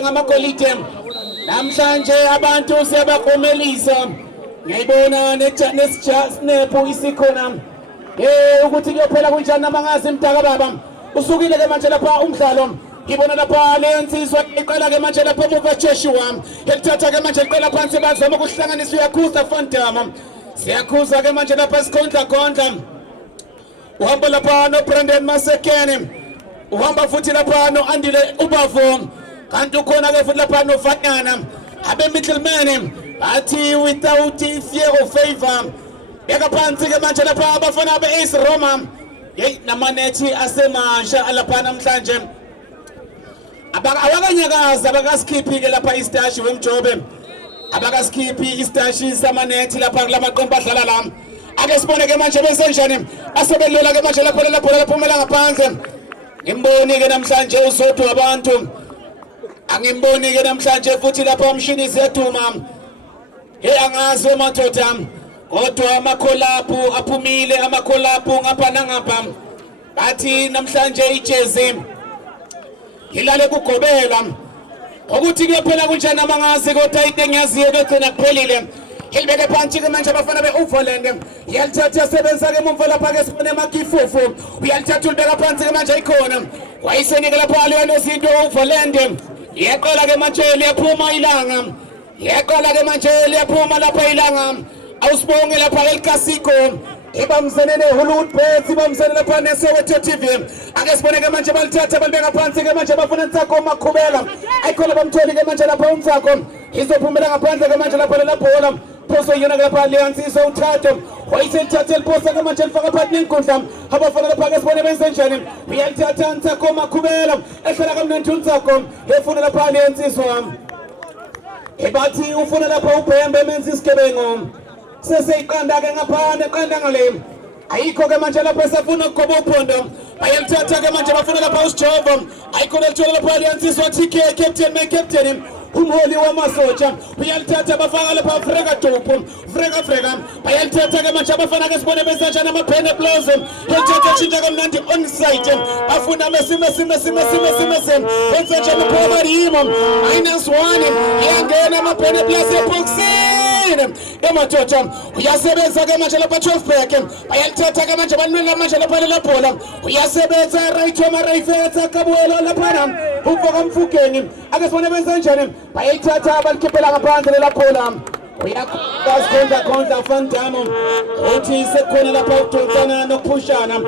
ngamakolite namhlanje abantu siyabakomelisa ngiyibona nesnaphu isikhona ukuthi kuyophela kunjani namangazi mdaka baba usukile ke manje lapha umdlalo ngibona lapha lensizwa iqala ke manje lapha umuva Joshua elithatha ke manje liqela phansi bazama ukuhlanganisa uyakhuza Fantama siyakhuza ke manje lapha sikhondla uhamba lapha no Brandon Masekene uhamba futhi lapha no Andile Ubavo kanti ukhona ke futhi lapha no Fanyana abe middleman athi without fear of favor beka phansi ke manje lapha abafana be AS Roma namanethi asemasha lapha namhlanje abakanyakaza abakaskipi ke lapha istashi wemjobe abakaskipi istashi samanethi lapha kulamaqembu adlala la ake sibone ke manje besenjani asebelela ke manje lapha laphumela ngaphandle ngimboni ke namhlanje usodwa abantu angimboni ke namhlanje futhi lapha umshini ziyaduma angazi madoda kodwa amakholapu aphumile amakholapu ngapha nangapha bathi namhlanje ijezi ilale kugobela ukuthi kuyophela kunjani amangazi kodwa into engiyaziyo begcina kuphelile ilibeke phansi ke manje abafana be-Overland yalithatha sebenza ke mumva lapha ke sibone emakifufu uyalithatha ulibeka phansi ke manje ayikhona wayisenike lapha aliyona izinto Overland yaqala ke manje liyaphuma ilanga yaqala ke manje liyaphuma lapha ilanga awusibonge lapha elikasiko ibamzene neHollywood Bets ibamzene lapha neSoweto TV ake sibone ke manje balithatha balibeka phansi ke manje bafuna Ntsako Makhubela ayikhona bamtholi ke manje lapha uNtsako izophumela ngaphandle ke manje lapha lelabhola phoso yona ke lapha Alliance izowuthatha wayiselithatha eliphosa ke manje lifaka phakathi nenkundla abafana lapha ke sibone benzenjani uyalithatha Ntsako Makhubela ehlala kamnandi uNtsako efuna lapha Alliance izwami ebathi ufuna lapha uBhembe menza isigebengo seseyiqanda ke ngaphana eqanda ngale ayikho ke manje lapha esafuna ukugoba uphondo bayalithatha ke manje bafuna lapha uSjova ayikho lethola lapha Alliance izwa TK captain umholi wamasotsha uyalithatha bafaka lapha Frega bayalithatha ke manje abafana ke sibone besatshana amaphene plus ethatha chinja kamnandi onside bafuna mesime bensatshana uphoma rimo -1 iyangena amaphene plus eboxini emadoda uyasebenza ke manje lapha 12 back bayalithatha ke manje balimela manje lapha lelabhola uyasebenza right Rayfetsa kabuela lapha uvuka Mfukeni ake sibone benzenjani bayithatha abalikhiphela ngaphandle lelabhola uyakwazi Fantama uthi sekhona lapha ukudonsana nokuphushana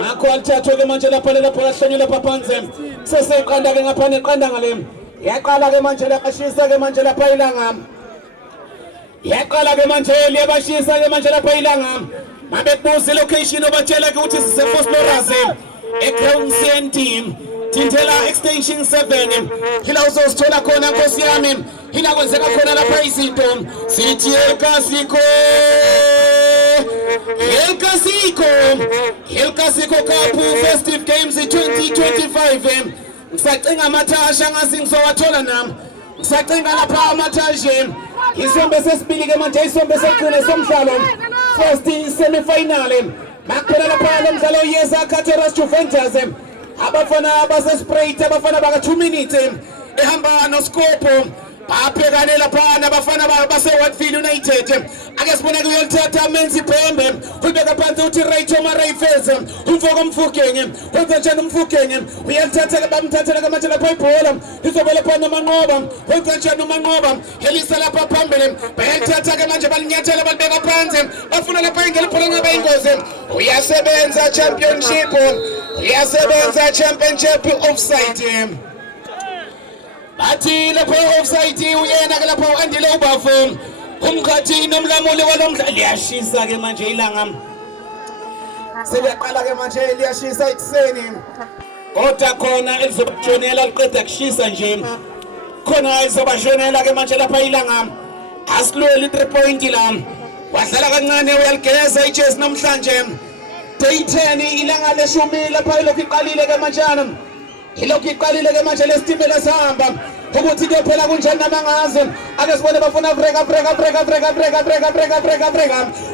ngakho alithathwe ke manje lapha lelabhola hlonywe lapha phansi seseyiqanda ke ngaphana eqanda ngale yaqala ke manje lashisa ke manje lapha ilanga yaqala ke manje liyabashisa ke manje lapha ilanga mabekubuza location obatshela ke ukuthi sisefosloras eGround CNT Tintela extension 7 hila uzosithola khona nkosi yami hila kwenzeka khona lapha izinto sithi El Clasico Cup Festive Games 2025 ngisacinga amathasha ngazi ngizowathola nami ngisacinga lapha amathasha isombe sesibili ke manje isombe sekugcina somdlalo first semi-final makuphela lapha lo mdlalo yeza Cateras Juventus abafana basesprite abafana baka 2 minutes ehamba noScopo babhekane lapha nabafana base-Whitefield United ake sibone kuyolithatha Menzi Bhembe ubeka phansi uthi Rayfetsa umfoko Mfukeni wenza njani uMfukeni uyalithatha bamthathela kamanje lapha ibhola lizobe lapha noManqoba wenza njani uManqoba helisa lapha phambili bayalithatha ke manje balinyathela balibeka phansi bafuna lapha ingela ibhola ngaba ingozi uyasebenza championship offside bathi lapha offside uyena ke lapha uAndile Ubavo umkhathi nomlamuli walomdlalo liyashisa ke manje ilanga sebeyaqala ke manje liyashisa ekseni kodwa khona elizobashonela liqeda kushisa nje khona elizobashonela ke manje lapha ilanga asilweli 3 point la wadlala kancane uyaligeza iJazz namhlanje day 10 ilanga leshumi lapha ilokhu iqalile ke manjana ilokhu iqalile ke manje lesitimela sahamba ukuthi kuyophela kunjani namangazi ake sibone bafuna breka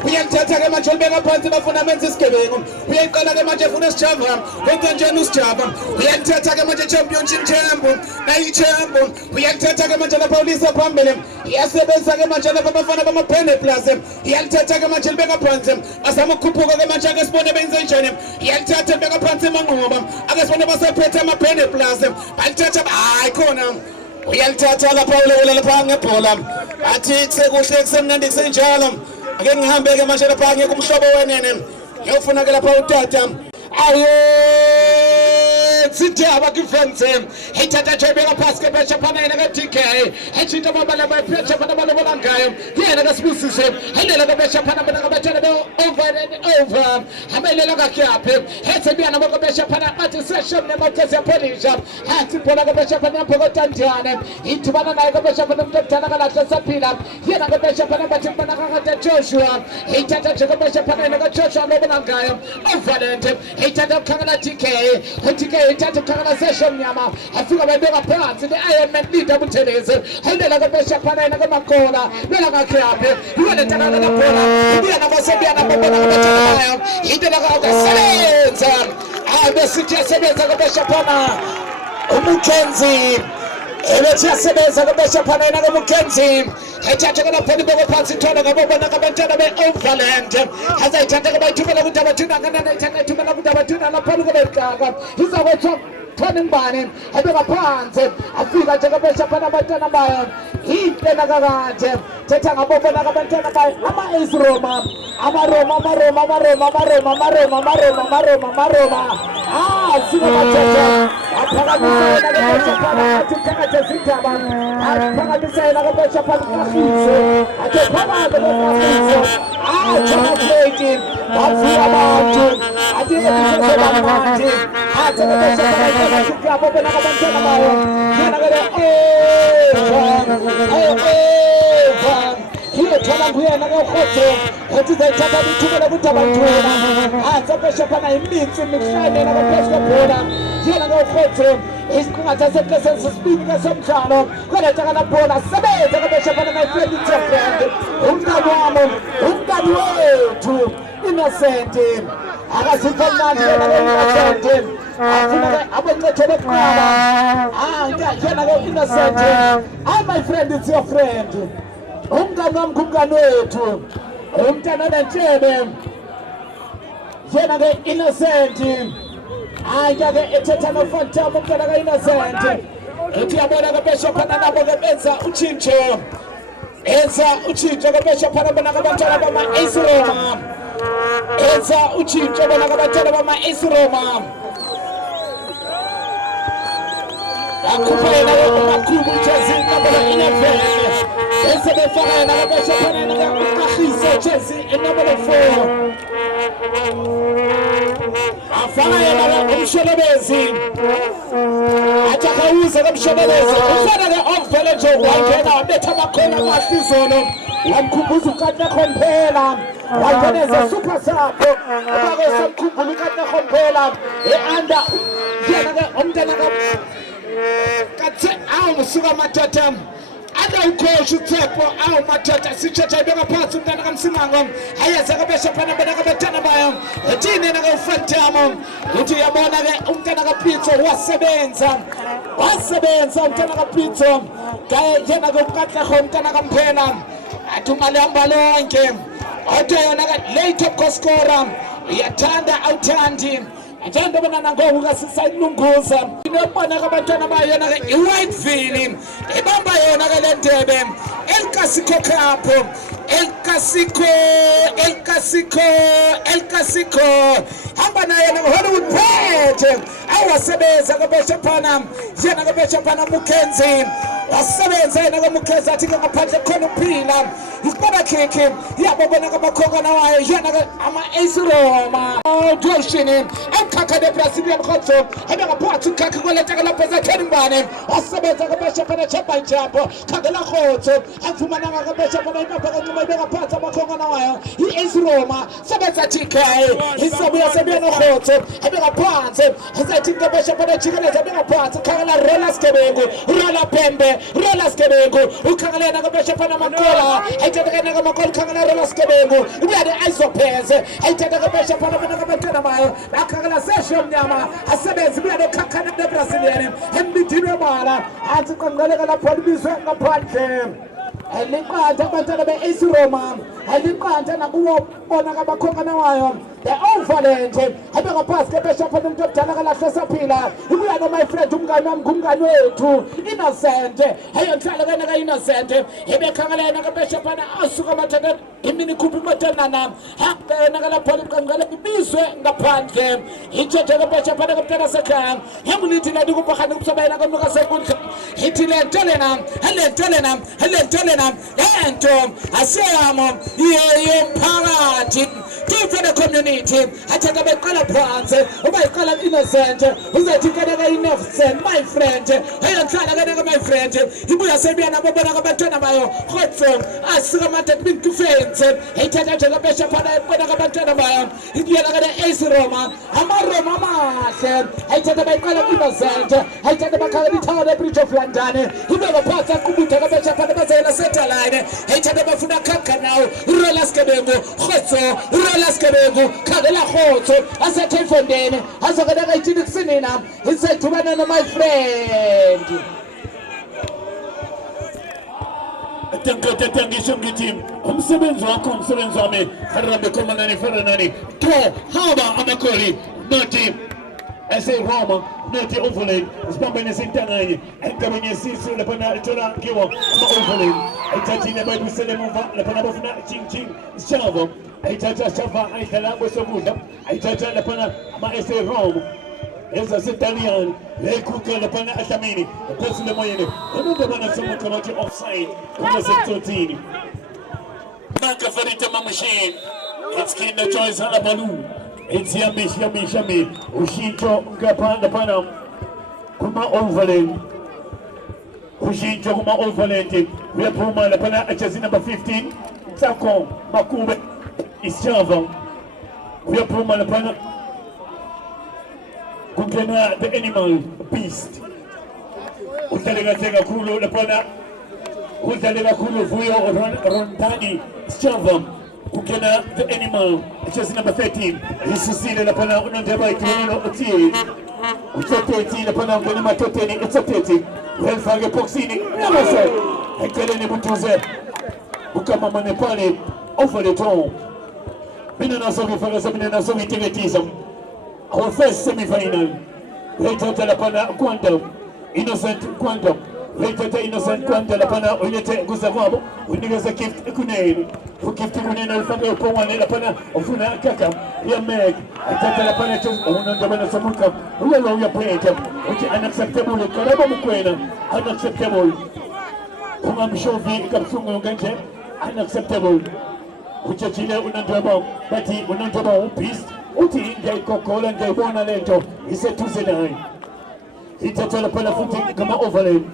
uyalithatha ke manje ulibeka phansi bafuna menza isigebengu uyayiqala ke manje ufuna isijava wenza njani usijava uyalithatha ke manje championship champ nayi champ uyalithatha ke manje lapha ulisa phambili iyasebenza ke manje lapha bafana bamaphene plus iyalithatha ke manje libeka phansi azama ukukhuphuka ke manje ake sibone benze njani iyalithatha libeka phansi emanqoba ake sibone basaphethe amaphene plus balithatha hayi khona uyalithatha lapha ulewela lapha ngebhola athi kusekuhle kusemnandi kusenjalo ake ngihambe ke manje lapha ngeke umhlobo wenene ngiyofuna ke lapha utata aye sithaba kifense hithatha chobeka phansi ke besha phana yena ke DK hethinta mabala bayiphethe phana balobona ngayo yena ke sibusise helela ke besha phana bana ke bathana be over hamelela ka kyaphe hethe biyana bonke besha phana bathi session nemakesi yapolisha hathi bona ke besha phana phokotandiyane ithibana naye ke besha phana mntana kalahle saphila yena ke besha phana bathi bana ka Joshua hithatha ke besha phana yena ke Joshua lobona ngayo overland hithatha khangela DK DK hithatha khangela session nyama afika bayibeka phansi the Iron Man leader Buthelezi helela ke besha phana yena ke Makola bela ka kyaphe yena ntana la bola yena basebiyana babona ke bathana hitela ka ukasebenza besithi yasebenza ke besha phana uMckenzie ebethi yasebenza ke besha phana yena ke Mckenzie hethatha ke lapha ibeke phansi thona ngabona abantwana be-Overland azayithatha ke bayithumela ukuthi abathina kanana ithanda ithumela ukuthi abathina lapha ke beqaka izawethiwa khona ngibani ebeka phansi afika nje ke besha phana abantwana bayo impela kakade thetha ngabona abantwana bayo ama-Ace Roma sika bathetha aphakamisa yena ke besha phana athi phakathi zindaba aphakamisa yena ke besha phana kahiso athi phakathi kahiso jama plate bavuka abantu athi ngizoseba manje athi ke besha phana sikabo bona abantwana bayo yena ke hiyo thola kuyena ke ukhotho ethi zayithatha ithubela ukuthi abantwana besha phana imitsi mikuhlanela ngaphezulu kwebhola yena ke ukhotho isiqingatha sekleseni sisibili ke somdlalo kweletha la bhola sebenza ke besha phana my friend Jeffrey umntana wami umntana wethu Innocent akasikho mnandi yena ke Innocent afuna ke abonqethe beqala yena ke Innocent my friend it's your friend umntana wami kumngane wethu umntana onentshebe yena ke Innocent ke ethetha noFantam umntana ka Innocent ethi yabona ke besha phana nabo ke benza utshintsho ke besha phana bona ke abantwana bama-Ace Roma enza utshintsho bona ke abantwana bama-Ace Roma akhupha yena ke umakhulu uJersey number 11 bese befaka yena ke besha phana yena ke uKagiso Jersey number 4 afana yena ke umsholobezi athi akawuze ke umsholobezi ufana ke ovele nje wangena wabetha amakhona amahlizolo wamkhumbuza uKatna Khompela wangeneza super sapho abake samkhumbula uKatna Khompela eanda yena ke umntana kathe awusuka madoda ake ukhosha uThepho madoda sithetha ibeka phansi umntana kaMsingango ayeza ke besha phana bona ke bathana bayo ethini na ke uFantam uthi uyabona ke umntana kaPitso wasebenza umntana kaPitso yena ke uKatla umntana kaMphela athi ungalihamba lonke athi yona ke late top goal scorer uyathanda awuthandi njalo bona nangoku kasisayilunguza inobona ke abantwana bayo yona ke iWhiteville ibamba yona ke le ndebe El Clasico hamba naye Hollywood Pete awasebenza ke besha phana yena ke besha phana Mckenzie wasebenza yena ke Mckenzie athi ngaphandle khona uphila ikona kiki yabona ke bakhona wayo yena ke ama-Ace Roma Joshini ekhakha de Brazil yamkhotho ngaphansi ukhakha kweletha ke lapho zathembane wasebenza ke besha phana chapa ijapo khangela khotho afumana ke besha phana inapha kancuma ibeka phansi abakhona wayo i-Ace Roma sebenza TK hisabuya sebuya nokhotho ebeka phansi ezathi ke besha phana jikeleza ebeka phansi khangela roller skebengu roller pembe Roller Skebengu ukhangelena kabesha phana makola ayithatha kana makola khangela Roller Skebengu ubuyade Isopez ayithatha kabesha phana kabantwana bayo akhangela sesho mnyama asebenzi ubuyade khakhana ne Brazilian embithini webala athi qanqeleka lapho libizwe ngaphandle eliqatha abantwana be-AC Roma eliqatha nakuwo bona kabakhokana wayo the overland abeka phasi kebesha phana umuntu obudala kalahle saphila ibuya no my friend umngane wami ngumngane wethu Innocent ayonhlala kana ka Innocent ebekhangelena kebesha phana asuka mathatha imini khuphi matanana habena kalapho liqanqela ibizwe ngaphandle ithethe kebesha phana kaptana sekhaya yamlithi la dikuphana kusobela komnuka sekundla ithilentolena helentolena lento aseyamo yomphakathi for the community athatha beqala phansi uma iqala Innocent uzathi kana Innocent my friend ayonhlala kana my friend ibuya sebiya nabo bona kabantwana bayo khotso asika mathatha bintufense ayithatha nje kabesha phana bona kabantwana bayo idiyela kana AC Roma ama-Roma amahle ayithatha beqala Innocent ayithatha bakhala ithawa Bridge of London ibeka phansi aqubutha kabesha phana bazela center line ayithatha bafuna khakha nawo Roller Skebengu khotso Roller Skebengu khangela khotso asethe ifondene azokana kayithini kusinina isethubana no my friend Tangisho ngithi umsebenzi wakho umsebenzi wami harambe komanani faranani to haba amakoli noti ese Roma noti overland sibambene sintanganye ekabanye sisu lapana ithola kiwo ama-overland ayithathile bayibusele emuva laphana bafuna ching shava ayithatha shava ayidlala kwesokudla ayithatha laphana ama-ese Roma ezasetaliyani leyikhukha laphana ahlamini phezulu emoyeni umuntu bana somuka bathi offside kungasekuthini Manka Farita Machine it's Kinder Choice Halabalu it's yummy ushintsho ngaphanda phana kuma-overland ushintsho kuma-overland uyaphuma laphana jersey number 15 Tsako Makube Isjava uyaphuma laphana kungena the animal beast udlalela kakhulu laphana udlalela kakhulu Vuyo Rondani Isjava kungena the animal jersey number 13 isusile laphana unondeba ikhona uthi uthoteti laphana ngene matoteni uthoteti welfake boxini namaso eceleni butuze ukamamane pale over the top mina nasokufaka mina nasokuyiteketisa our first semi-final later lapana Quantum Innocent Quantum later Innocent Quantum lapana ulete guza kwabo unikeza gift kunene ugift kunene alifaka upomane lapana ufuna kaka ya meg atata lapana unandabana samuka ulalo uyapeta uti unacceptable karaba mkwena unacceptable ungamshovi kapsungu nganje unacceptable uchachile unandaba bati unandaba peace uti ngayikokola ngayibona lento isethuze naye ithatha lapha futhi kama overland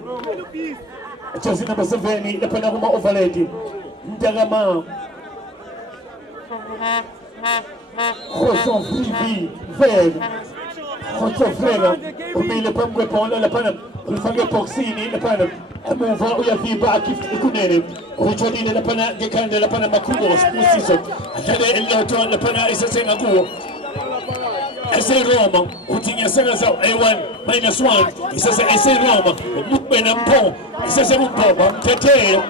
jersey number 7 lapha kuma overland mtakama Khoso Vivi Veg Khoso Vega umile pamkwe pona lapha ulifake boxini lapha emuva uyaviba gift ikunene uchodile lapha ngekhanda lapha makhulu ngosiso athele eloto lapha isesenga kuwo ese Roma uthi ngiyasakaza A1-1 isese ese Roma umubena mpho isese umphoba mthethe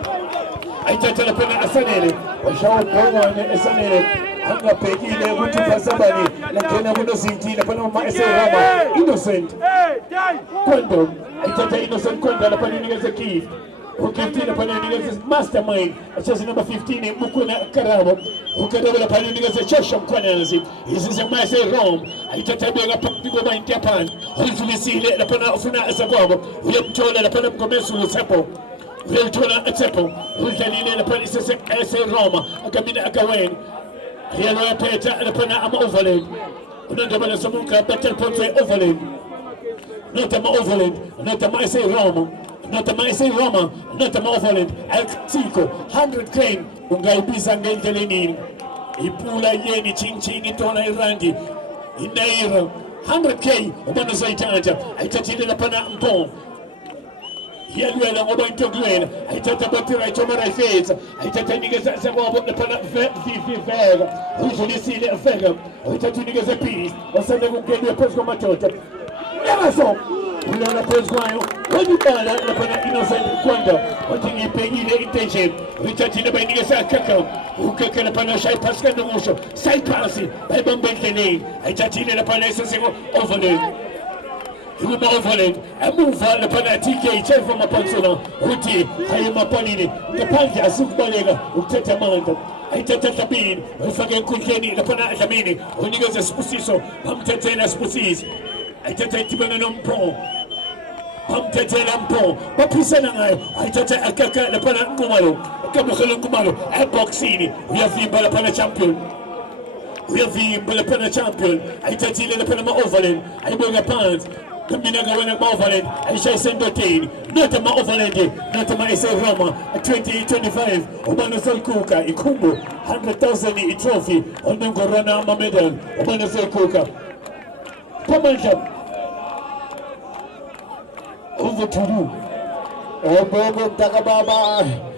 ayithatha lapha asanele washawo bongwane esanele angabhekile ukuthi fasabani lengena kunozinti lapha noma ese Roma Innocent Kondo ayithatha Innocent Kondo lapha ninikeze gift ukiftina pale ninikeze mastermind jersey number 15 mukuna karabo ukadebe lapha ninikeze Joshua Mkhwanazi isise mase Roma ayithatha beka phakathi kwabantu yaphan uzilisile lapha ufuna esakwabo uyamthola lapha mgomeso uTshepo uyamthola uTshepo udlalile lapha isise ese Roma akamina akaweni yelo yaphetha lapha ama-overland unandabana samuka battle point overland not ama-overland not ama-ese Roma not ama-ese Roma not ama-overland Alctico 100 crane ungayibiza ngendleleni ipula yeni ching itola irandi inaira 100k ubona sayithatha ayithathile lapha mpho yalwela ngoba into kulwela ayithatha abaphira ayithoma rayifetha ayithatha inikeza sabo lapha viveka udlulisile efeka ayithatha inikeza peace wasanda kungenwe phezu kwamadoda yamaso ulala phezu kwayo wabibala lapha innocent kwanda wathi ngibhekile intention uyithathile bayinikeza akaka ukeke lapha noshaya phasi kandomusho sayiphansi bayibambe endleleni ayithathile lapha neseseko overload Uma overland, emuva lapha TK Chef Mapansona uthi hayi mapalini ngaphandle asikubaleka ukuthetha amandla ayithatha Dlamini ufake enkundleni lapha Dlamini unikeza isibusiso bamthethela isibusiso ayithatha idibana nompho bamthethela mpho baphisana ngayo ayithatha akaka lapha Nkumalo kamkhulu Nkumalo eboxini uyavimba lapha champion uyavimba lapha champion ayithathile lapha overland ayibeka phansi Mina going to Overland, I shall send the team, not a Overland, not a myself Rama, 2025, Obanosol Kuka, Ikumbu, 100,000 trophy, on the Corona medal, Obanosol Kuka. Come on, Jam. Over to you. Obogo Tagababa.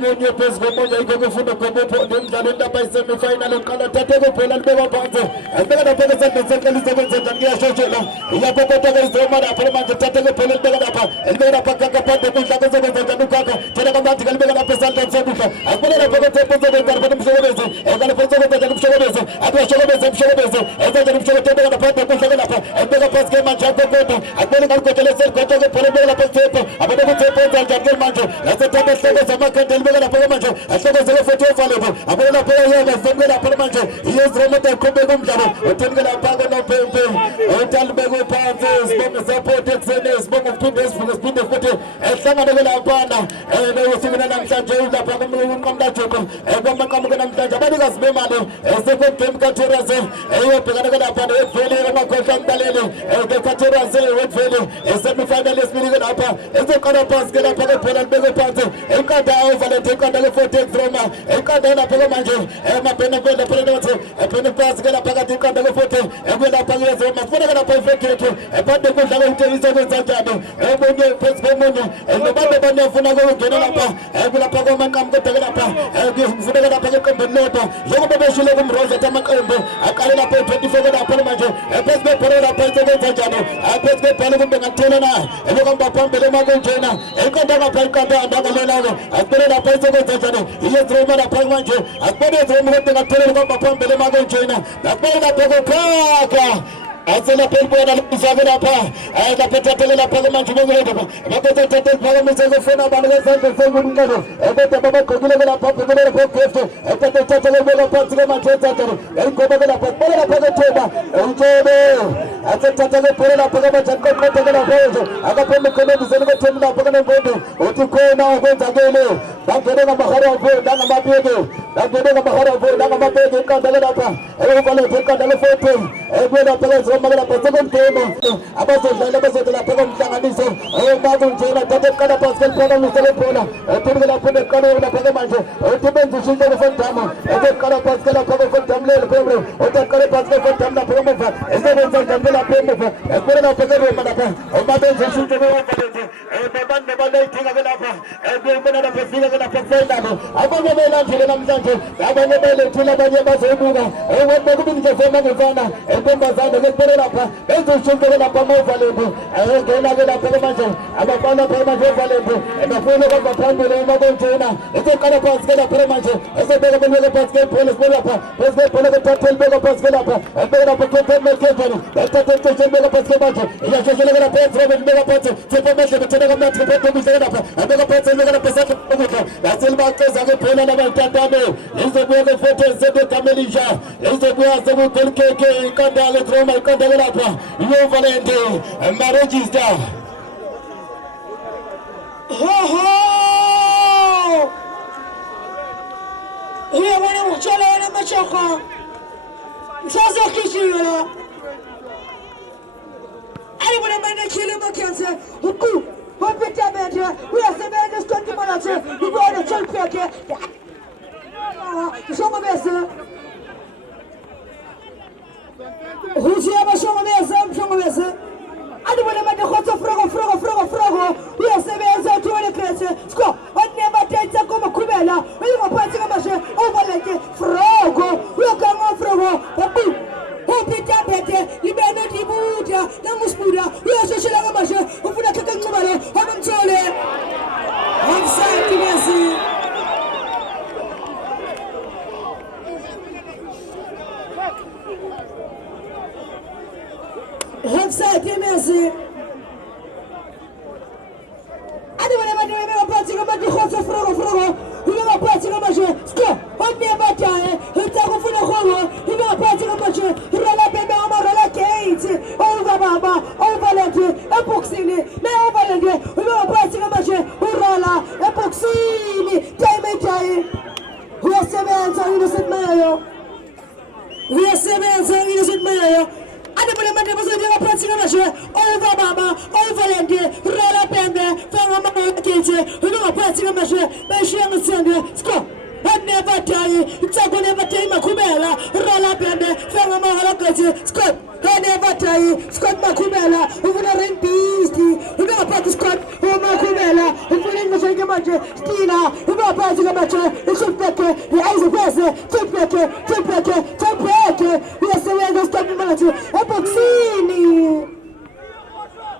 Mwenye pesgo moja iko fundo komopo ndimjalenda by semi-final kana tatego pela ndeba panze ndega na pega sante sekali sebe sentangia shoshela ya popota ga zoma na pala manje tatego pela ndega na pa ndega pa kaka pande kushaka sebe sentanu kaka tena kama tikali bega na pesa ndo sebuka akona na pega tepo sebe karbo mshogobeze ekana pesa sebe tena mshogobeze atwa shogobeze mshogobeze ekana mshogobeze tena na pande kushaka na pa ndega pas ke manje kokoto akona na kotele sel kotogo pela bega na pesa tepo abade ko tepo jalgel manje asa tabe sebe makandel bega na pega manje asoko zele foto falebo abona na pega ya mafenge na pega manje yes remota kombe gumjaro otenga na pago no pempe otal bego pantes bombe support exenes bombe pindes for speed of foto esanga na na bana na usigina na msanje unda pago mkamda choko bombe kama na msanje abadi gasbe mano eseko tem katerase eyo pega na bana fele na makota mbalele de katerase wet fele semi finalist mini na hapa ezo kana pass kana pago pela bego pantes ekada overland ekada le foto extrema ekada na pega manje mapena kwenda pale wote pena pass kana paga tikada le foto kwenda pale yezo mafuna kana perfect yetu bado kudala utelizo kwenzajabe mwenye facebook mwenye ndo bado bado afuna go ngena hapa bila pago makam kutega hapa mfuna kana paga kombe nota yoko baba shule kumroza tama kombe akale na 24 kana pale manje facebook pale na pale kwenzajabe facebook pale kumbe ngatela na yoko baba pambele mago tena ekada na pale kanda ndago lelo akole na pale kwenzajabe ile drama na pale manje akole drama kwenga tele kwa baba pambele mago tena akole na pago kaka Asela pelbona msavela hapa akapata tele la pago manjumo hapa akapata tele pago msego fona bana sasa sasa ngado akapata baba kogile la papo kogile la papo akapata tele la papo kama matata tele koba la papo la pago toba unjebe akapata tele pole la pago matako kotega la pago akapenda kono msego tele la pago na bondo utikona kwenza gele bakere na bahara vo danga mapego bakere na bahara vo danga mapego kandala hapa vale kandala foto ebona pele magana pasoko mtemo abazo dala bazo la pega mtanganiso mago njena tete kana pascal pona msele pona tete la pona kana na pega manje tete nzishinda kwa fantamo tete kana pascal la pega fantam le pemre tete kana pascal fantam na pega mfa ese nzo jambe la pemre pona na pega ro mana pa mago nzishinda kwa fantamo babanda banda itinga kana pa pona na pefika kana pefenda abanye bela tele na mzanje abanye bela tele banye bazo buga mago binje fema ngana ebomba zanda hapa ezo shunga la pamo valembo gena gena pele manje abafana pele manje valembo ebafuna kwa pambe le mago tena ezo kana pass gena pele manje ezo bega bega pass gena pele hapa pass gena pele kwa tel bega pass gena hapa bega pa kete meketani eta tete bega pass gena manje ya shoshe gena pass robert bega pass tepa manje tena kama tepa manje gena hapa bega pass gena pass kwa la selma kaza ke pele na mtandao ezo bega foto ezo kamelisha ezo bega sabu kelkeke kanda le troma kanda Yo Valente, marriage is down. Huyo mwana mchala na machoka. Sasa kishira. Ali mwana mwana chile makanze. Huku wapita bende. Huyo semende stoki malache. Ibona chalpeke. Shoma bese. Huja bashoma bese, mshoma bese. Ali mwana mwana khoto frogo. Huyo semende Makumela, uyingaphathi kamashe overleke Frogo, uyoganga Frogo, Peter Bete, libene dibuda, namusbuda, uyasheshela kamashe, ufuna keke ngcubalo, abamthole. Offside Messi. Offside Messi. Frogo, il va partir au match. On est bataille, il t'a refait le rôle, il va partir au match. Il va la bébé, on va la Kate, on va baba, on va l'aider, époxyné, mais on va l'aider, il va partir au match. On va là, époxyné, time. We are 7 innocent mayo. We are 7 innocent mayo. Adepele mate bozo dia pratique match. On va baba, on va l'aider, rola pembe, faire un match Kate, il va partir au match. Ben je suis ensemble. Score. On never die. It's a good never die. Makumela, rola pembe, faire un match Score. On never die. Scott Makumela, on va la rempisti. On va partir Scott. On Makumela, on va le match match. Stina, on va partir le match. Il se fait que les eyes passe. Tupeke. We are 7 stop match. Epoxini.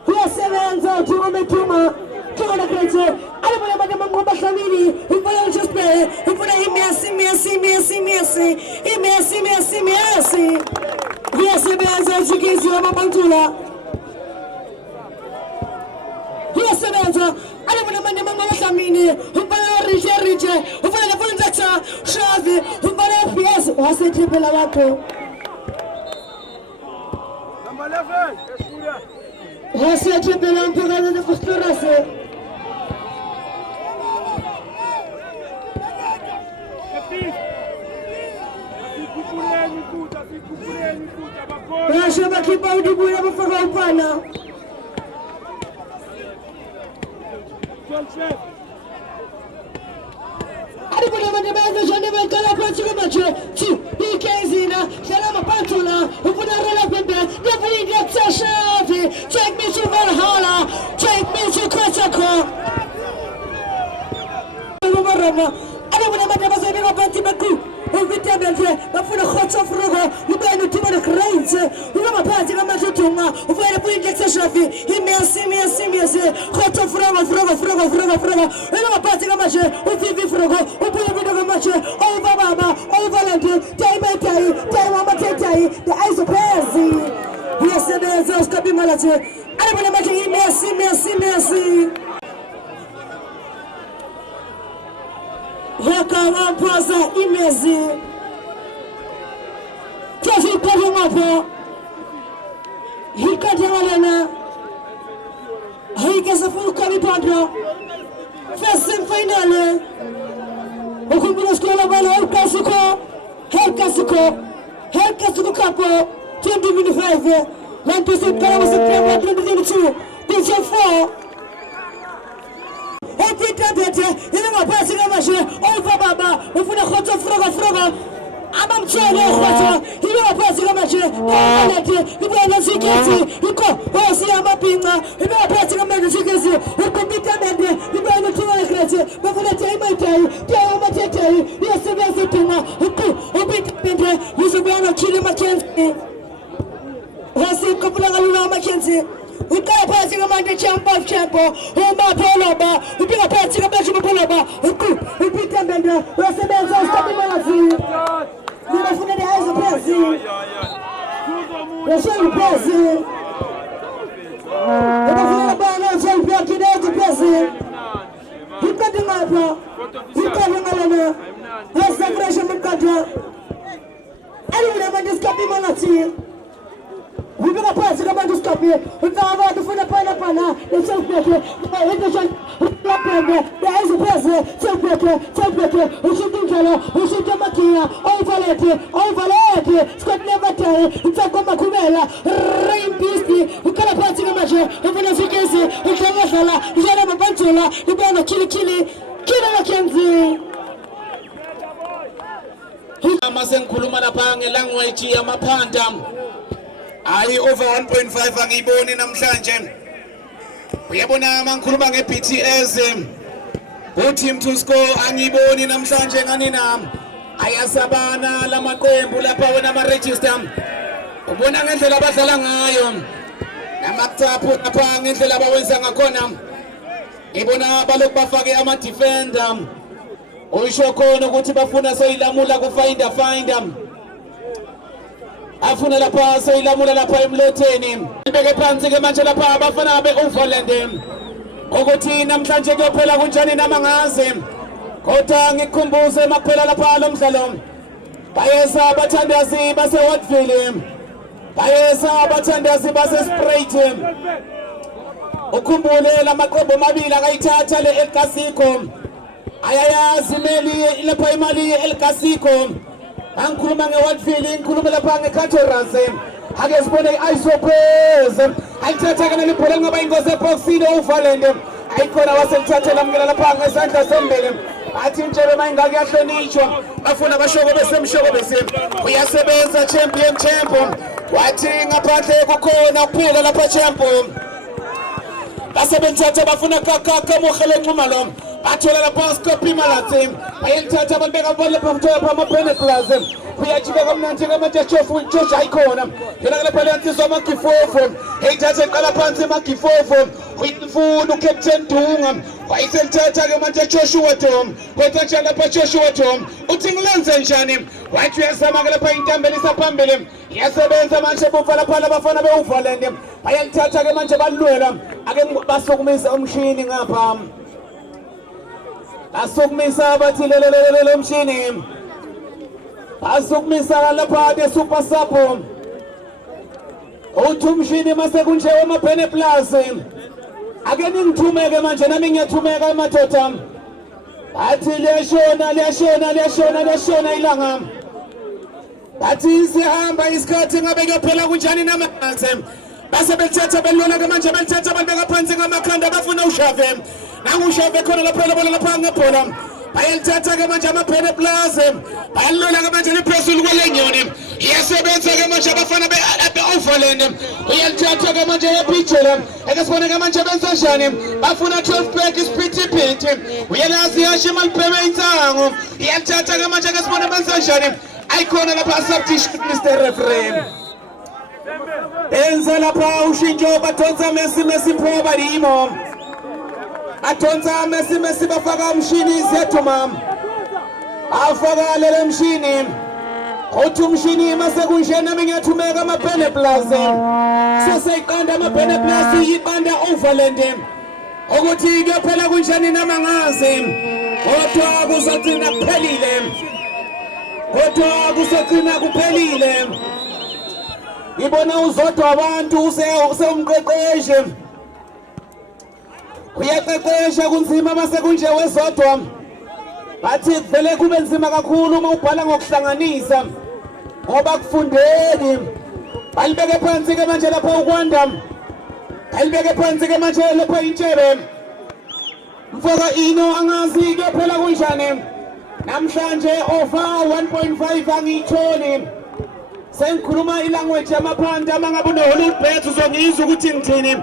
We are 7 Tuma. Kona kretse. Ale mwana mwana mangomba family. Ufuna uchospele. Ufuna Messi. We are 7 chikizi wa mabantula. We are 7. Ale mwana mwana mangomba family. Ufuna Rije. Ufuna lefuna Jackson. Shavi. Ufuna PS. Wase tripela wako. Number 11. Wase tripela mpaka na kusturase. Rasha bakipa udibuya bafaka upana. Ari kuna mandemeza jane bakala pratika macho. Ti ikezina shala mapantula. Ufuna rola pembe. Definitely get Shavi. Take me to Valhalla. Take me to Kotako. Ari kuna mandemeza jane bakala pratika Uvitebele, bafuna khotsa Frogo, ubani tuba de cranes, uba phansi kamathunga, ufuna kuyinjection shafi, imesi, khotsa Frogo, uba phansi kamashe, uvivi Frogo, ubuye budo kamashe, over baba, over land, time amatetai, the eyes of Percy. Yes, the Scapi Malate, I will make imesi. Waka wampaza imezi Kafi pari mapo Hika dialena Hika safuru kalipandra First semi-finale Okumbuna skola bala Helkasuko kapo 2025 September 2022 Division 4 Peter Bete, il va passer la machine, on va baba, on fait la route Frogo, Amamchele, il va passer la machine, il va la sécurité, il va aussi à ma pinga, il va passer la machine, il va Peter Bete, il va le tour avec la tête, il va la taille, il va se faire ce tour, on Peter Bete, il se va la Chili Mackenzie, Rossi Coppola Mackenzie. We got a passing among the champo, Oma Poloba, we bring a passing about Poloba, we beat them and the residents are stopping Malazi. You must get the eyes of Percy. We're showing Percy. We must get a banner, so we are getting out of Percy. He got the map, he got the Malana, where's the pressure of Kadra? I don't know this copy Malazi. We got a pass about this copy. We got to find a pana, the self-maker, the eyes of Percy, self-maker, we should do color, we should do Makia, overlap, Scott never tell, it's a Makumela, rain beastie, we got a pass in a measure, we can see, we can Masala, we got a Pantula, we got a Killer Mackenzie. Amasenkhuluma lapha ngelanguage yamaphanda ayi over 1.5 angiyiboni namhlanje uyabona mangikhuluma ngeBTS uTeam to score angiboni namhlanje ngani nami ayasabana lamaqembu lapha wena ama register ubona ngendlela abadlala ngayo namathapu lapha ngendlela abawenza ngakhona ibona balokhu bafake ama defender uyisho khona ukuthi bafuna soyilamula ku finder afuna lapha soyilamula lapha emlotheni ibeke phansi ke manje lapha abafana be Overland ukuthi namhlanje kuyophela kunjani namangaze kodwa ngikukhumbuze makuphela lapha lo mdlalo bayeza abathandazi base Wattville bayeza abathandazi base Spruit ukhumbule lamaqembu amabili akayithatha le El Clasico ayayazi imali lapha imali El Clasico angikhuluma ngeWattville ngikhuluma lapha ngeCatararas ake sibone iSopers ayithatha kana libhola ngaba ingozi eboxini Overland ayikhona waselithathela amkela lapha ngesandla sombele athi Ntshebe mayingaki yahlonishwa bafuna bashoko besemshoko besem uyasebenza champion wathi ngaphandle kukhona ukuphila lapha champion basebenzatha bafuna kakaka mokhele nquma lo bathola lapha Scope Malathi bayelithatha abantu bekabona lapha kuthola lapha ama Plaza uyajika kamnandi kamatshe chofu George ayikhona yena lapha lensizwa amagifofo eyithatha eqala phansi amagifofo uyifuna uCaptain Dunga wayiselithatha ke manje Joshua Tom kodwa nje lapha Joshua Tom uthi ngilenze njani wathi uyazama ke lapha intambelisa phambili yasebenza manje bufala phala abafana beUverland bayalithatha ke manje balwela ake basukumisa umshini ngapha basukumisa abathi lelelele umshini basukumisa lapha de Super Sub uthi umshini mase kunje wamaPhene Plus ake ningithumeke manje nami ngiyathumeka emadoda bathi liyashona ilanga bathi sihamba isikhathi ngabe kuyophela kunjani namangaze base belithatha belona ke manje belithatha balibeka phansi ngamakhanda bafuna ushave nangushave khona lapha ngebhola bayelithatha ke manje amaPhene Plus bayalola ke manje liphezulu kwelenyoni iyasebenza ke manje abafana be-Overland uyalithatha ke manje yapitchela ake sibone ke manje benza njani bafuna 12 pack isiphithiphithi uyalazi yashima lipheme insango iyalithatha ke manje ake sibone benza njani ayikhona lapha substitute Mr Referee enza lapha ushintsho bathonsa Messi phoba limo athonsa Messi bafaka umshini zethu mama afaka lele mshini uthi umshini mase kunje nami ngiyathumeka amaPhene Plus seseyiqanda amaPhene Plus iqanda Overland ukuthi kuyophela kunjani namangaze kodwa kusagcina kuphelile ngibona uzodwa abantu usewumqeqeshe uyaqeqesha kunzima mase kunje wezodwa bathi vele kube nzima kakhulu uma ubhala ngokuhlanganisa ngoba kufundeni balibeke phansi ke manje lapha ukwanda balibeke phansi ke manje lapha Ntshebe mfoka ino angazi kuyophela kunjani namhlanje over 1.5 angiyitholi sengikhuluma ilanguage yamaphanda amangabe unoHollywood uzongizwa ukuthi ngithini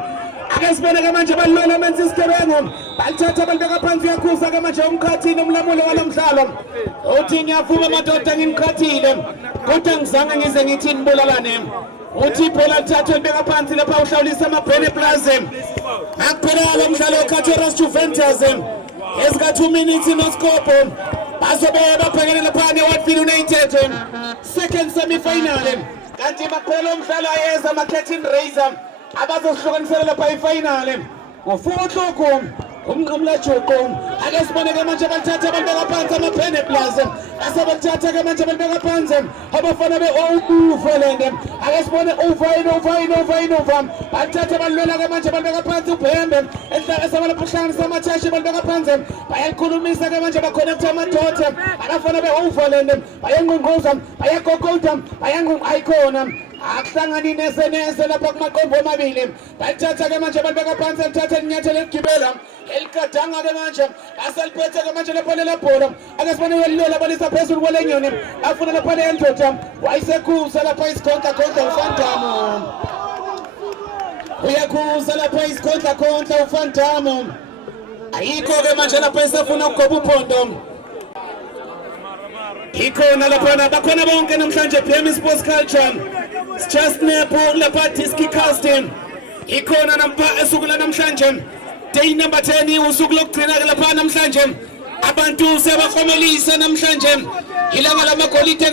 ake sibone ke manje balilona menza isigebengu balithatha balibeka phansi yakhuza ke manje umkhathini umlamuli walomdlalo uthi ngiyavuma madoda ngimkhathile kodwa ngizange ngize ngithini bulalane uthi ibhola lithathwe libeka phansi lapha uhlawulisa amaPhene Plus akuphela lo mdlalo weCatararas Juventus esika 2 minutes no scope bazobe baphekele lapha neWattville United second semi-final kanti baphela umdlalo ayeza ama-curtain raiser abazohlukanisela lapha ifinal ngofuhloko umnqamla joko ake sibone ke manje balithatha balibeka phansi amaPhene Plus asebalithatha ke manje balibeka phansi abafana be-Overland ake sibone over balithatha balilwela ke manje balibeka phansi uBhembe ehlakasaba lapho uhlanganisa amathashi balibeka phansi bayalikhulumisa ke manje bakhonekta amadoda abafana be-Overland bayangqungquza bayagogoda ayikhona akuhlangani nese lapha kumaqembu amabili balithatha ke manje balibeka phansi lithatha linyathelo eligibela eligadanga ke manje asaliphethe ke manje lapha lelabhola ake sibone welilola balisa phezulu kwelenyoni afuna lapha lendoda wayisekhuza lapha isikhonta uFantamo uyakhuza lapha isikhonta uFantamo ayikho-ke manje lapha esafuna ukugoba uphondo ikhona laphana bakhona bonke namhlanje PM Sports Culture just nepo lapha Diski Casting ikhona nampa esuku la namhlanje day number 10 usuku lokugcina ke lapha namhlanje abantu sebakhomelisa namhlanje ilanga lamagolide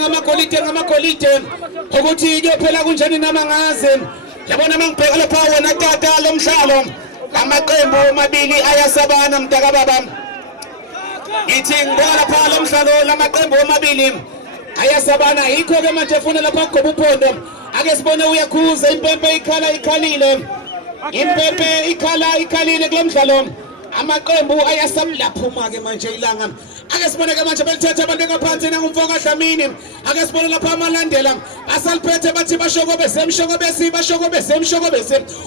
ukuthi kuyophela kunjani namangaze yabona mangibheka lapha wena tata lomhlalo amaqembu amabili ayasabana mntaka baba ithi ngibona lapha lomhlalo lamaqembu amabili ayasabana yikho ke manje ufuna lapha kugoba uphondo ake sibone uyakhuza impempe ikhalile impempe ikhalile kulomdlalo amaqembu ayasamlaphuma ke manje ilanga ake sibone ke manje belithatha abantu ngaphansi nangumfoka Dlamini ake sibone lapha amalandela asaliphethe bathi bashokobese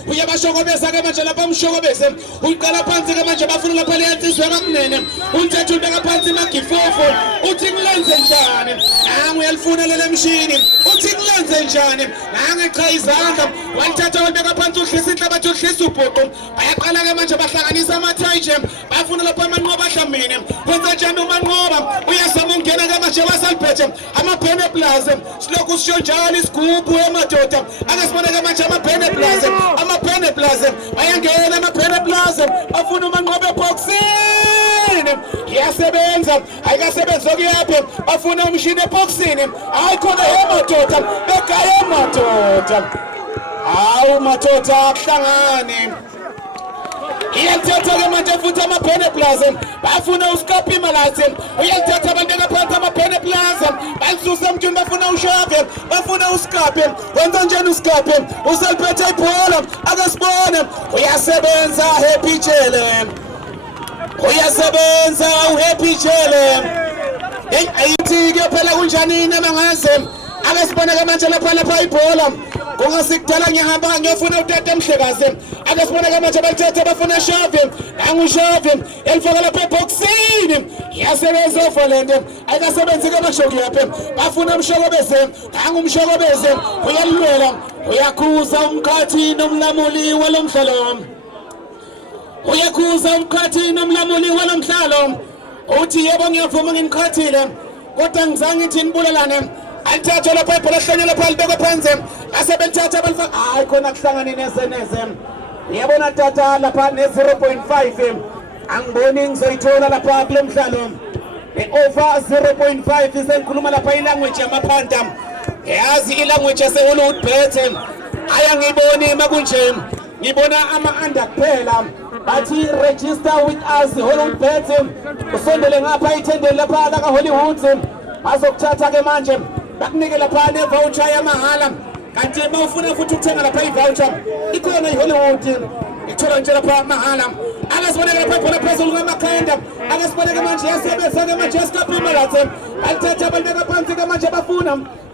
uyabashokobesa ke manje lapha umshokobese uyiqala phansi ke manje bafuna lapha leyansizwe kakunene unthethe ubeka phansi magifofo uthi ngilenze njani nangu uyalifuna lele mshini uthi ngilenze njani nangu cha izandla walithatha walibeka phansi uhlisa inhlabathi uhlisa ubhuqu bayaqala ke manje bahlanganisa amathayije bafuna lapha amanqoba Dlamini wenza njani umanqoba uyasama ungena ke manje wasaliphethe amabhene plaza silokhu sisho njalo isigubhu emadoda ake sibone ke manje amabhene plaza bayangena amabhene plaza bafuna umanqoba eboxini iyasebenza ayikasebenzi okuyaphi bafuna umshini eboxini hayi khona emadoda begaya emadoda hawu madoda akuhlangane iyalithatha ke manje futhi amabhene plaza bafuna uskapi malathi uyalithatha abantu ngaphansi amabhene plaza balisusa emntwini bafuna ushave bafuna uskapi wenza njani uskapi usaliphethe ibhola ake sibone uyasebenza Happy Tshele uyasebenza uHappy Tshele hey ayithi kuyophela kunjani namangaze ake sibone ke manje lapha ibhola kungasikudala ngiyahamba ngiyofuna utata Mhlekazi ake sibone ke manje balithatha bafuna shove nangushove elifaka lapha eboxini yasebenza overland ayikasebenzi ke mashoki yapha bafuna umshokobese nangumshokobese uyalwela uyakhuza umkhathi nomlamuli walomhlalo uyakhuza umkhathi nomlamuli walomhlalo uthi yebo ngiyavuma ngimkhathile kodwa ngizange ngithi nibulelane alithatha lapha ibhola hlanye lapha libekwe phansi asebelithatha balifaka hayi khona kuhlangane nezeneze yabona tata lapha ne-0.5 angiboni ngizoyithola lapha kule mhlalo over 0.5 sengikhuluma lapha ilanguage yamaphanda yazi ilanguage yase-Hollywood Bet ayangiboni makunje ngibona ama-under kuphela bathi register with us Hollywood Bet usondele ngapha ithendeni lapha laka-Hollywood bazokuthatha ke manje bakunike lapha ne-voucher yamahala kanti mawufuna futhi ukuthenga lapha i-voucher ikhona i-Hollywood ithola nje lapha mahala ake siboneke lapha ibhola phezulu kwamakhanda ake siboneke manje yasebenza ke manje yasikaphi malathi alithatha balibeka phansi ke manje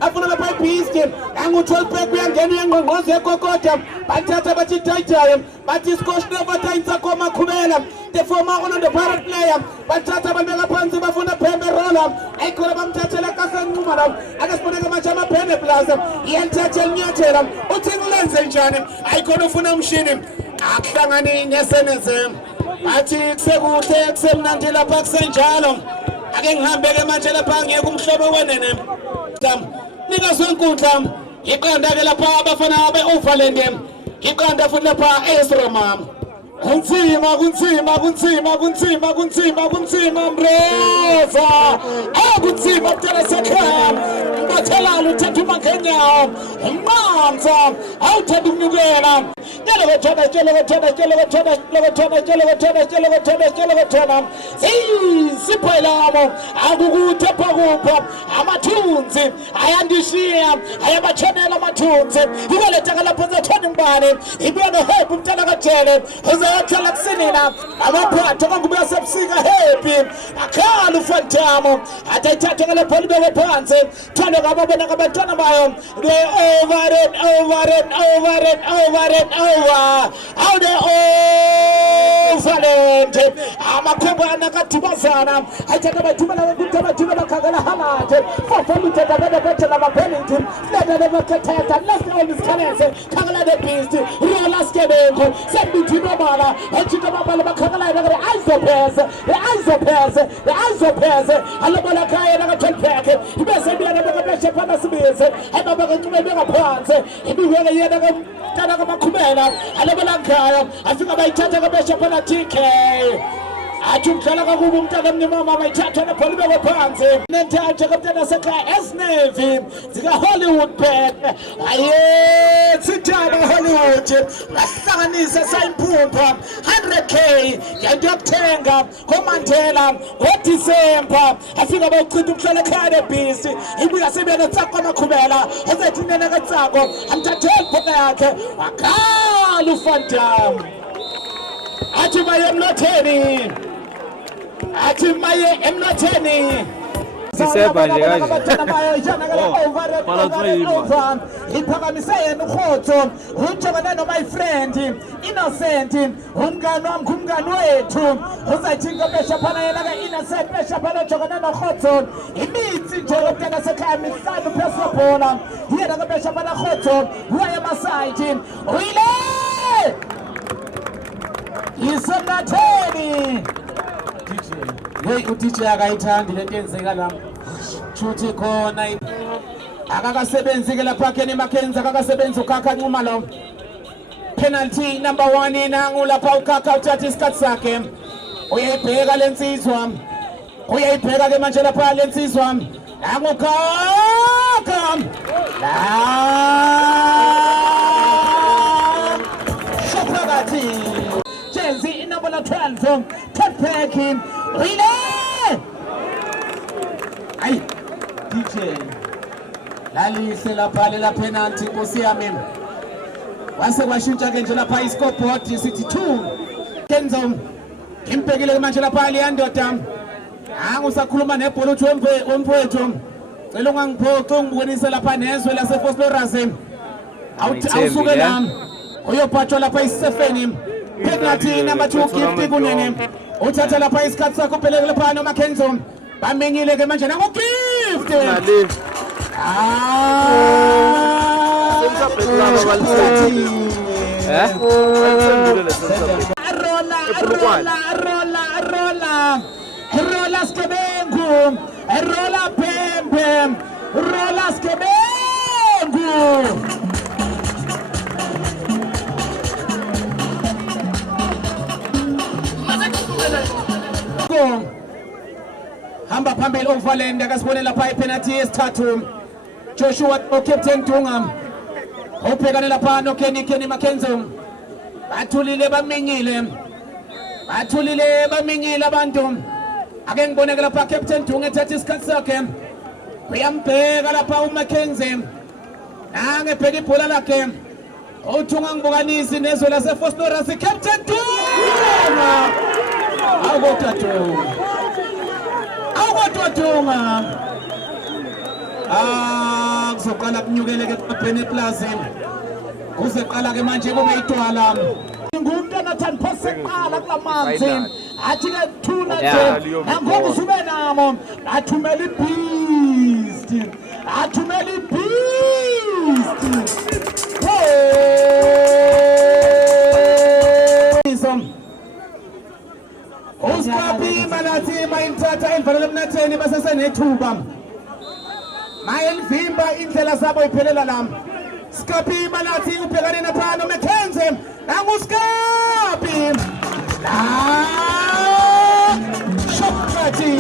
afuna lapha i-beast angu-12 pack uyangena uyangqongqoza ekokoda balithatha bathi tayitaye bathi scotch never tayinsa koma khubela the former Orlando Pirates player bathatha balibeka phansi bafuna phembe roller ayikhona bamthathela kasenquma la ake siboneke manje amabhene plaza iyalithatha elinyathela uthi ngilenze njani ayikhona ufuna umshini akuhlangani neseneze bathi kusekuhle kusemnandi lapha kusenjalo ake ngihambe-ke manje lapha ngiyeke umhlobo wenene nikazwe inkundla iqanda ke lapha abafana be-Overland iqanda futhi lapha e-Roma kunzima mreza kunzima kutela sekhaya bathelala uthetha umangenyawo umnqanza awuthanda ukunyukela siphelamo akukuthephakupha amathunzi ayandishiya ayabatshonela amathunzi ibeleteka lapho zathona imbane ibona Happy umntana kaJele uzayathala kusinina amaphatho kangubuya sebusika Happy akhala ufantamo atayithatha ngale bhola ibeke phansi thanda ngababona ngabantwana bayo over it over. How they overland. Amakubana Katibazana. I take about Tumala Kagala Hamad. For Famita, the better of a penalty. Let the never cut and left all this currency. Kagala the beast. Rola Skebenko. Send me to Babala. And to the Babala Kagala. The eyes of pairs. The eyes of pairs. The eyes of pairs. Alabala Kaya and a ten pack. You best be another bishop on the space. I'm about to make a plant. If you really had a Kumena. Alabala Kaya. I think about Tata Bishop on a TK. Achumkalaga kumumtaka mnyama maitatu na polime wapanzi nenta chakaptana saka S-Navy zika Hollywood pet aye sitama Hollywood lasanganisa saimpumpa 100k yandiyokuthenga komandela ngoDisemba afika bawuchitha umhlala khaya beast ibuya sebena tsako amakhubela osethi nena katsako amthatheli phona yakhe wakhala uFantam athi maye emlotheni athi maye emlotheni Siseba nje kanje. Iphakamise yena ukhotho ujongana no my friend Innocent umngani wami kumngani wethu uzayithinga besha phana yena ke Innocent besha phana ujongana nokhotho imithi nje lokutana sekhaya mihlanu phezulu bona yena ke besha phana khotho waya masayiti uyile isemnatheni hey uDJ akayithandi lento enzeka la chuthi khona akakasebenzi ke lapha ke eMackenzie akakasebenzi ukhakha nquma lo penalty number 1 nangu lapha ukhakha uthatha isikhathi sakhe uyayibheka lensizwa uyayibheka ke manje lapha lensizwa nangu khakha la shophakathi Chelsea number 12 third pack Wile! Ay, DJ. Lalise lapha lela penalty Nkosi yami. Wase kwashintsha ke nje lapha iscoreboard sithi 2. Kenzo impekile manje lapha aliyandoda. Angusakhuluma nebhola uthi wemfowethu. Cela ungangiphoqi ungibonise lapha nezwe lase Phosphorus. Awusuke la. Uyophathwa lapha isefeni. Penalty number 2 gift kunene. Uthatha lapha isikhathi sakho ubheleke lapha noMackenzie bamenyile ke manje nango gift Nali. Rola Skebengu rola Pembe rola Skebengu hamba phambili Overland akasibone lapha ipenalty yesithathu Joshua Captain Dunga ubhekane lapha no Kenny Mackenzie bathulile bamenyile abantu ake ngiboneke lapha Captain Dunga ethatha isikhathi sakhe uyambheka lapha uMackenzie nangebheka ibhola lakhe uthunga ngibukanisi nezwe lase Phosphorus Captain Dunga awukodwa kuzoqala kunyukele ke eBheni Plaza kuzeqala ke manje kube idwala ngumuntu onathanda phoseqala kulamanzi athi ke thuna nje nangoba usube namo athumela ibeast Uskapi Malathi mayimthatha imvalele emnatheni basesenethuba mayelivimba indlela zabo iphelela la Skapi Malathi ubhekane napha noMackenzie nanguSkapi Shophakathi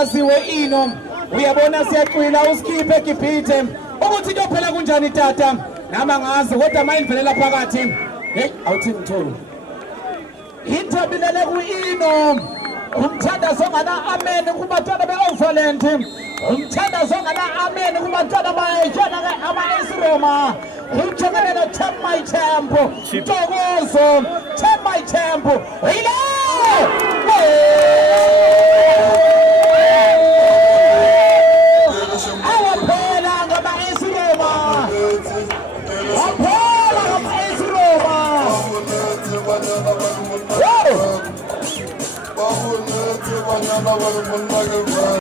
asiwe ino uyabona siyaqwila uSkiphe Gibhithe ukuthi kuyophela kunjani tata nama ngazi kodwa mayimvelela phakathi hey awuthi ngitholo inthabelele kuino umthandazo ngana amen kubatwana beOverland umthandazo ngana amen kubatwana bayijana ke ama-AS Roma ujongene noTap My Tempo Ntokozo Tap My Tempo yile awaphela ngama-AS Roma Baba,